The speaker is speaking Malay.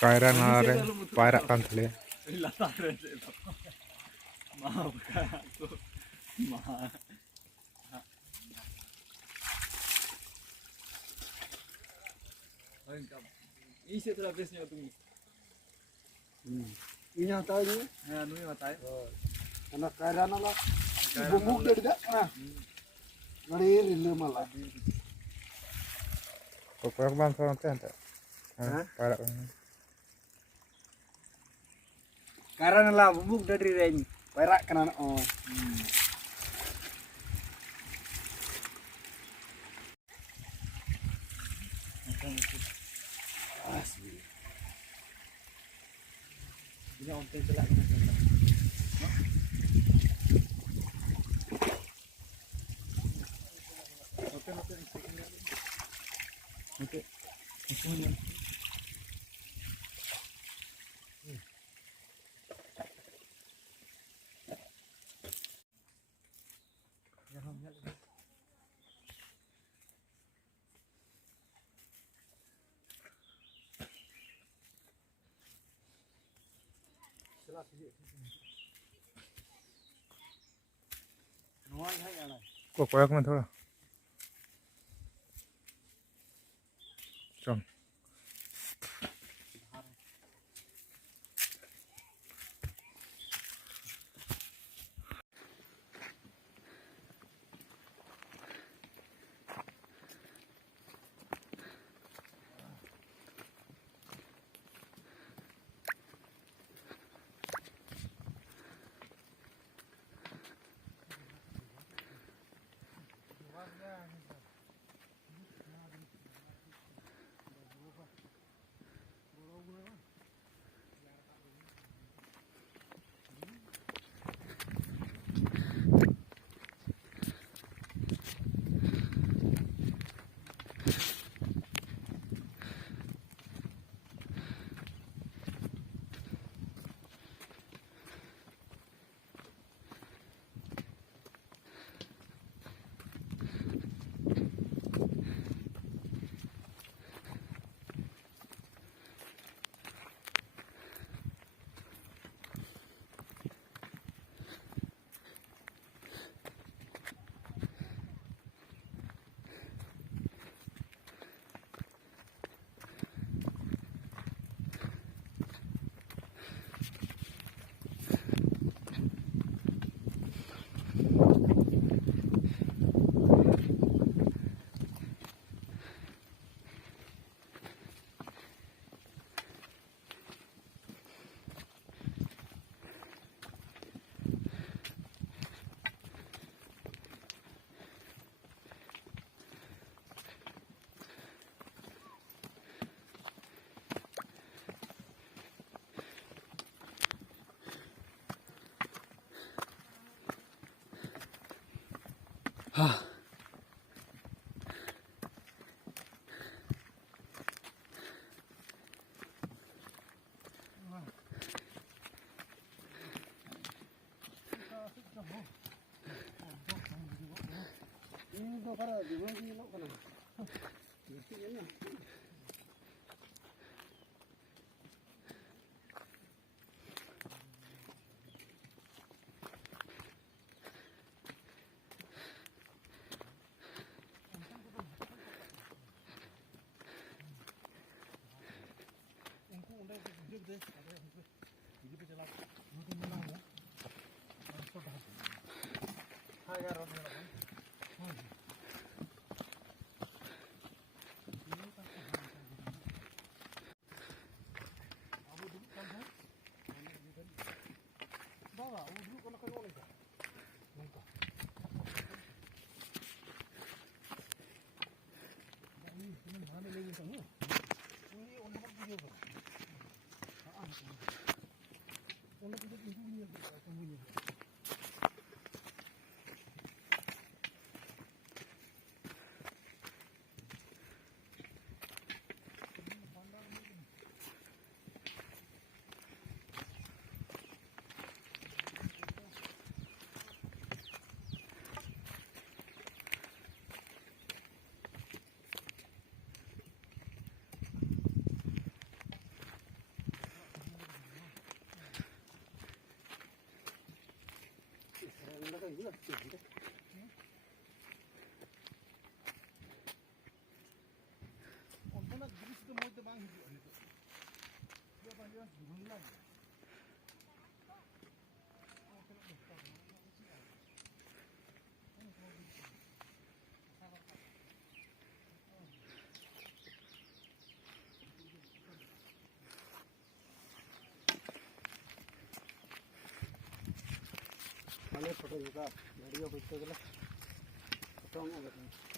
कायरा नारे पायरा kan थले ini sih telah biasanya tu. Ini yang tahu ni. Ya, nu yang tahu. Anak kaya nala. Bubuk dia tidak. Ngari rilu malah. kok koyak ban so ante ante paira Kaya nala bubuk dari ren. Perak kena oh. Asli. Ini onte celak. Oke. Semuanya. kok koyak man thoda chom Ini tu para di mana ni nak kena. Mesti ni. ini lah. ᱚᱱᱠᱟᱱᱟᱜ ᱡᱤᱱᱤᱥ ᱫᱚ ᱢᱚᱡᱽ ᱫᱚ ᱵᱟᱝ ᱦᱤᱡᱩᱜᱼᱟ ᱱᱤᱛᱚᱜ ᱤᱭᱟᱹ ᱵᱟᱝ ᱦᱩᱭᱩᱜᱼᱟ ᱜᱷᱩᱱᱞᱟ Mana foto juga, video foto juga, foto nggak?